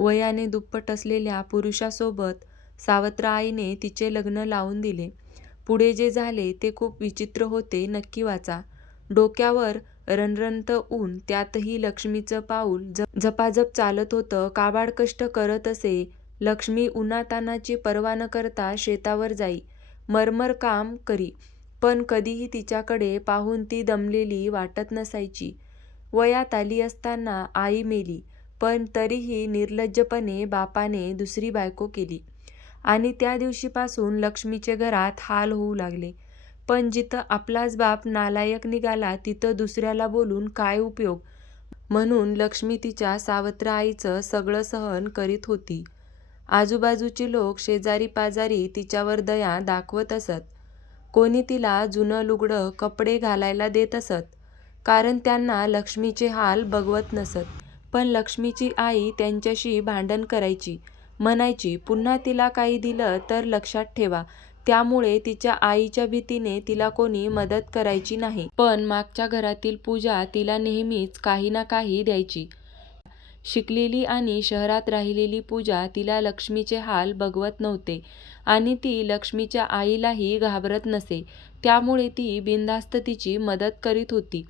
वयाने दुप्पट असलेल्या पुरुषासोबत सावत्र आईने तिचे लग्न लावून दिले. पुढे जे झाले ते खूप विचित्र होते, नक्की वाचा. डोक्यावर रणरणतं ऊन, त्यातही लक्ष्मीचं पाऊल झपाझप चालत होतं. काबाड कष्ट करत असे. लक्ष्मी उन्हातान्हाची पर्वा न करता शेतावर जाई, मरमर काम करी, पण कधीही तिच्याकडे पाहून ती दमलेली वाटत नसायची. वयात आली असताना आई मेली, पण तरीही निर्लज्जपणे बापाने दुसरी बायको केली आणि त्या दिवशीपासून लक्ष्मीचे घरात हाल होऊ लागले. पण जिथं आपलाच बाप नालायक निघाला तिथं दुसऱ्याला बोलून काय उपयोग, म्हणून लक्ष्मी तिच्या सावत्र आईचं सगळं सहन करीत होती. आजूबाजूचे लोक, शेजारी पाजारी तिच्यावर दया दाखवत असत. कोणी तिला जुनं लुगडं कपडे घालायला देत असत, कारण त्यांना लक्ष्मीचे हाल बघवत नसत. पण लक्ष्मीची आई त्यांच्याशी भांडण करायची, म्हणायची पुन्हा तिला काही दिलं तर लक्षात ठेवा. त्यामुळे तिच्या आईच्या भीतीने तिला कोणी मदत करायची नाही. पण मागच्या घरातील पूजा तिला नेहमीच काही ना काही द्यायची. शिकलेली आणि शहरात राहिलेली पूजा तिला लक्ष्मीचे हाल बघवत नव्हते आणि ती लक्ष्मीच्या आईलाही घाबरत नसे. त्यामुळे ती बिनधास्त तिची मदत करीत होती.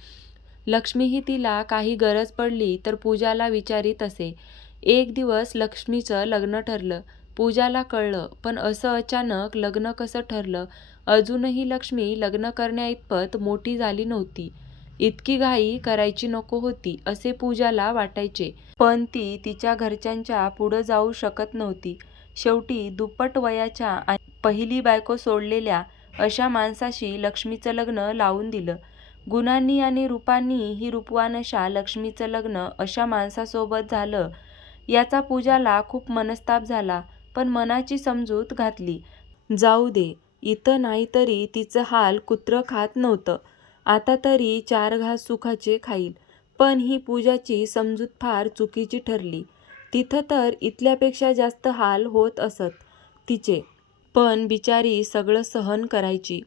लक्ष्मीही तिला काही गरज पडली तर पूजाला विचारीत असे. एक दिवस लक्ष्मीचं लग्न ठरलं. पूजाला कळलं, पण असं अचानक लग्न कसं ठरलं? अजूनही लक्ष्मी लग्न करण्याइतपत मोठी झाली नव्हती. इतकी घाई करायची नको होती असे पूजाला वाटायचे. पण ती तिच्या घरच्यांच्या पुढं जाऊ शकत नव्हती. शेवटी दुप्पट वयाच्या आणि पहिली बायको सोडलेल्या अशा माणसाशी लक्ष्मीचं लग्न लावून दिलं. गुणांनी आणि रूपांनी ही रूपवान अशा लक्ष्मीचं लग्न अशा माणसासोबत झालं याचा पूजाला खूप मनस्ताप झाला. पण मनाची समजूत घातली, जाऊ दे, इथं नाहीतरी तिचं हाल कुत्रं खात नव्हतं, आता तरी 4 घास सुखाचे खाईल. पण ही पूजाची समजूत फार चुकीची ठरली. तिथं तर इथल्यापेक्षा जास्त हाल होत असत तिचे, पण बिचारी सगळं सहन करायची.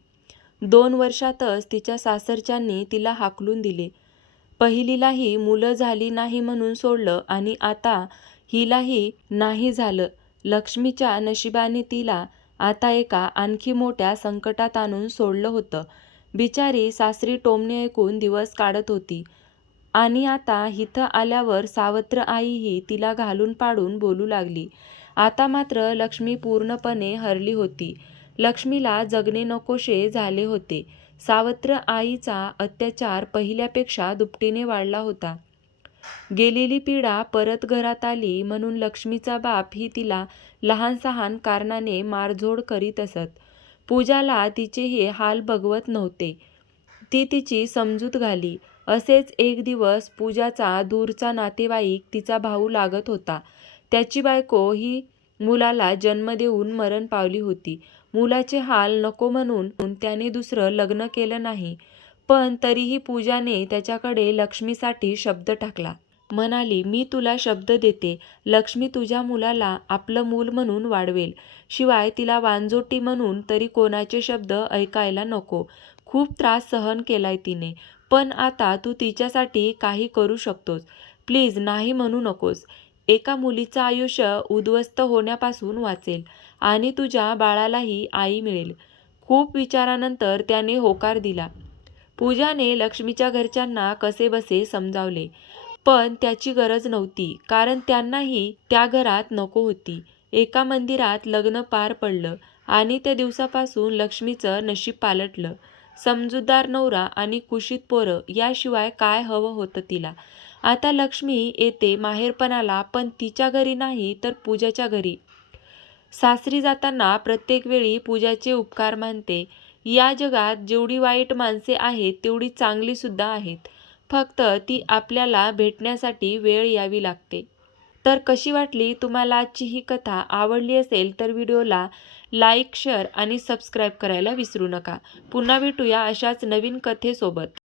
2 वर्षातच तिच्या सासरच्यांनी तिला हाकलून दिले. पहिलीलाही मुलं झाली नाही म्हणून सोडलं आणि आता हिलाही नाही झालं. लक्ष्मीच्या नशिबाने तिला आता एका आणखी मोठ्या संकटात आणून सोडलं होतं. बिचारी सासरी टोमणे ऐकून दिवस काढत होती आणि आता इथं आल्यावर सावत्र आईही तिला घालून पाडून बोलू लागली. आता मात्र लक्ष्मी पूर्णपणे हरली होती. लक्ष्मीला जगणे नकोशे झाले होते. सावत्र आईचा अत्याचार पहिल्यापेक्षा दुपटीने वाढला होता. गेलेली पिढा परत घरात आली म्हणून लक्ष्मीचा बाप ही तिला लहान सहान कारणाने मारझोड करीत असत. पूजाला तिचे हे हाल बघवत नव्हते. ती तिची समजूत घाली. असेच एक दिवस पूजाचा दूरचा नातेवाईक तिचा भाऊ लागत होता. त्याची बायको ही मुलाला जन्म देऊन मरण पावली होती. मुलाचे हाल नको म्हणून त्याने दुसरं लग्न केलं नाही. पण तरीही पूजाने त्याच्याकडे लक्ष्मीसाठी शब्द टाकला. म्हणाली, मी तुला शब्द देते, लक्ष्मी तुझ्या मुलाला आपलं मूल म्हणून वाढवेल. शिवाय तिला वांजोटी म्हणून तरी कोणाचे शब्द ऐकायला नको. खूप त्रास सहन केलाय तिने, पण आता तू तिच्यासाठी काही करू शकतोस. प्लीज नाही म्हणू नकोस. एका मुलीचं आयुष्य उद्ध्वस्त होण्यापासून वाचेल आणि तुझ्या बाळालाही आई मिळेल. खूप विचारानंतर त्याने होकार दिला. पूजाने लक्ष्मीच्या घरच्यांना कसेबसे समजावले, पण त्याची गरज नव्हती, कारण त्यांनाही त्या घरात नको होती. एका मंदिरात लग्न पार पडलं आणि त्या दिवसापासून लक्ष्मीचं नशीब पालटलं. समजूतदार नवरा आणि कुशीत पोरं याशिवाय काय हवं होतं तिला. आता लक्ष्मी येते माहेरपणाला, पण तिच्या घरी नाही तर पूजाच्या घरी. सासरी जाताना प्रत्येक वेळी पूजाचे उपकार मानते. या जगात जेवढी वाईट माणसे आहेत तेवढी चांगली सुद्धा आहेत. फक्त ती आपल्याला भेटण्यासाठी वेळ यावी लागते. तर कशी वाटली तुम्हाला आजची ही कथा? आवडली असेल तर व्हिडिओला लाईक, शेअर आणि सबस्क्राईब करायला विसरू नका. पुन्हा भेटूया अशाच नवीन कथेसोबत.